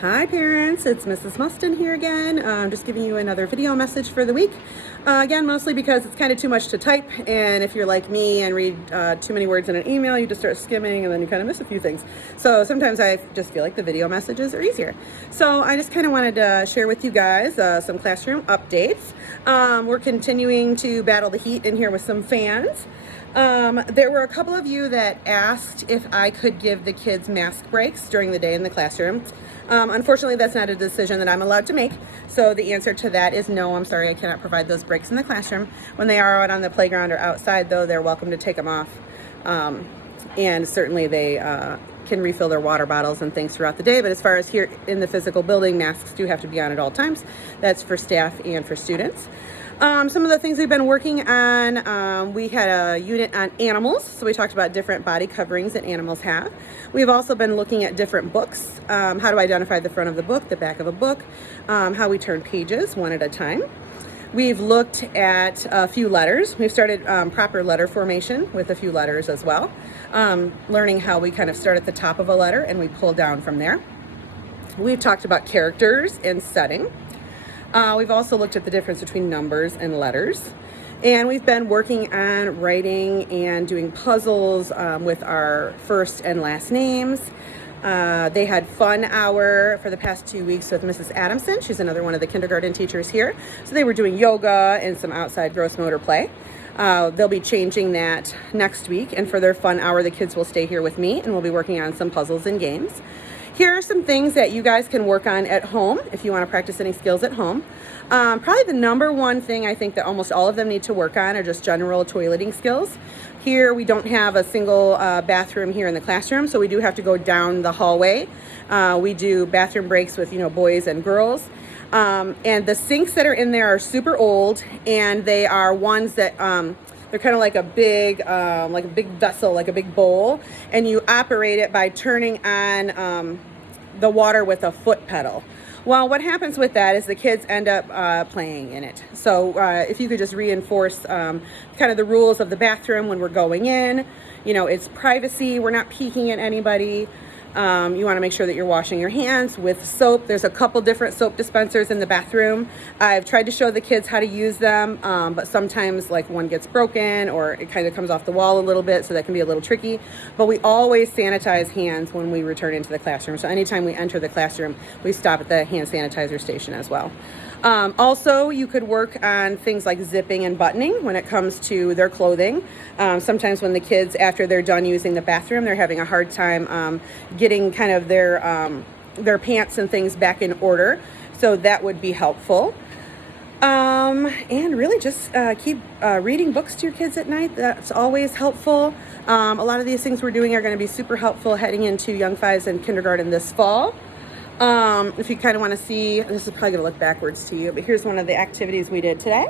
Hi parents, it's Mrs. Mustin here again. Just giving you another video message for the week. Again, mostly because it's kind of too much to type, and if you're like me and read too many words in an email, you just start skimming and then you kind of miss a few things. So sometimes I just feel like the video messages are easier. So I just kind of wanted to share with you guys some classroom updates. We're continuing to battle the heat in here with some fans. There were a couple of you that asked if I could give the kids mask breaks during the day in the classroom. Unfortunately, that's not a decision that I'm allowed to make. So the answer to that is no, I'm sorry, I cannot provide those breaks in the classroom. When they are out on the playground or outside, though, they're welcome to take them off. And certainly they can refill their water bottles and things throughout the day. But as far as here in the physical building, masks do have to be on at all times. That's for staff and for students. Some of the things we've been working on, we had a unit on animals, so we talked about different body coverings that animals have. We've also been looking at different books, how to identify the front of the book, the back of a book, how we turn pages one at a time. We've looked at a few letters. We've started proper letter formation with a few letters as well, learning how we kind of start at the top of a letter and we pull down from there. We've talked about characters and setting. We've also looked at the difference between numbers and letters. And we've been working on writing and doing puzzles with our first and last names. They had fun hour for the past 2 weeks with Mrs. Adamson. She's another one of the kindergarten teachers here. So they were doing yoga and some outside gross motor play. They'll be changing that next week. And for their fun hour, the kids will stay here with me and we'll be working on some puzzles and games. Here are some things that you guys can work on at home if you want to practice any skills at home. Probably the number one thing I think that almost all of them need to work on are just general toileting skills. Here we don't have a single bathroom here in the classroom, so we do have to go down the hallway. We do bathroom breaks with boys and girls. And the sinks that are in there are super old, and they are ones that they're kind of like a big vessel, like a big bowl, and you operate it by turning on the water with a foot pedal. Well, what happens with that is the kids end up playing in it. So if you could just reinforce kind of the rules of the bathroom when we're going in, it's privacy, we're not peeking at anybody. You want to make sure that you're washing your hands with soap. There's a couple different soap dispensers in the bathroom. I've tried to show the kids how to use them, but sometimes like one gets broken or it kind of comes off the wall a little bit, so that can be a little tricky. But we always sanitize hands when we return into the classroom. So anytime we enter the classroom, we stop at the hand sanitizer station as well. Also, you could work on things like zipping and buttoning when it comes to their clothing. Sometimes when the kids, after they're done using the bathroom, they're having a hard time getting kind of their pants and things back in order. So that would be helpful. And really just keep reading books to your kids at night. That's always helpful. A lot of these things we're doing are going to be super helpful heading into Young Fives and kindergarten this fall. If you kind of want to see, this is probably going to look backwards to you, but here's one of the activities we did today.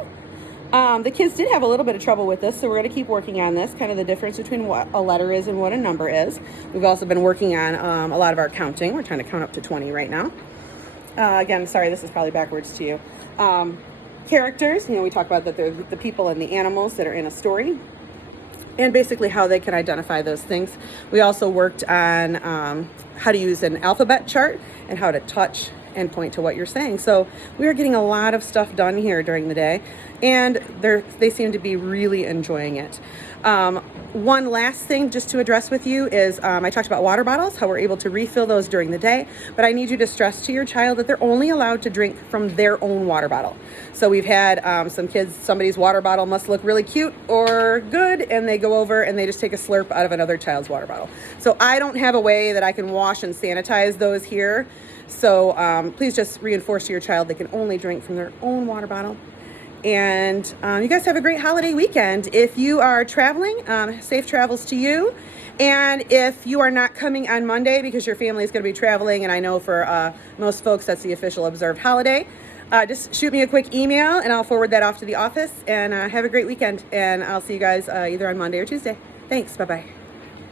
The kids did have a little bit of trouble with this, so we're going to keep working on this, kind of the difference between what a letter is and what a number is. We've also been working on a lot of our counting. We're trying to count up to 20 right now. Again, sorry, this is probably backwards to you. Characters, we talk about that they're the people and the animals that are in a story, and basically how they can identify those things. We also worked on how to use an alphabet chart and how to touch and point to what you're saying. So we are getting a lot of stuff done here during the day, and they seem to be really enjoying it. One last thing just to address with you is I talked about water bottles, how we're able to refill those during the day, but I need you to stress to your child that they're only allowed to drink from their own water bottle. So we've had some kids, somebody's water bottle must look really cute or good, and they go over and they just take a slurp out of another child's water bottle. So I don't have a way that I can wash and sanitize those here. So please just reinforce to your child they can only drink from their own water bottle. And you guys have a great holiday weekend. If you are traveling, safe travels to you. And if you are not coming on Monday because your family is going to be traveling, and I know for most folks that's the official observed holiday, just shoot me a quick email and I'll forward that off to the office. And have a great weekend. And I'll see you guys either on Monday or Tuesday. Thanks. Bye-bye.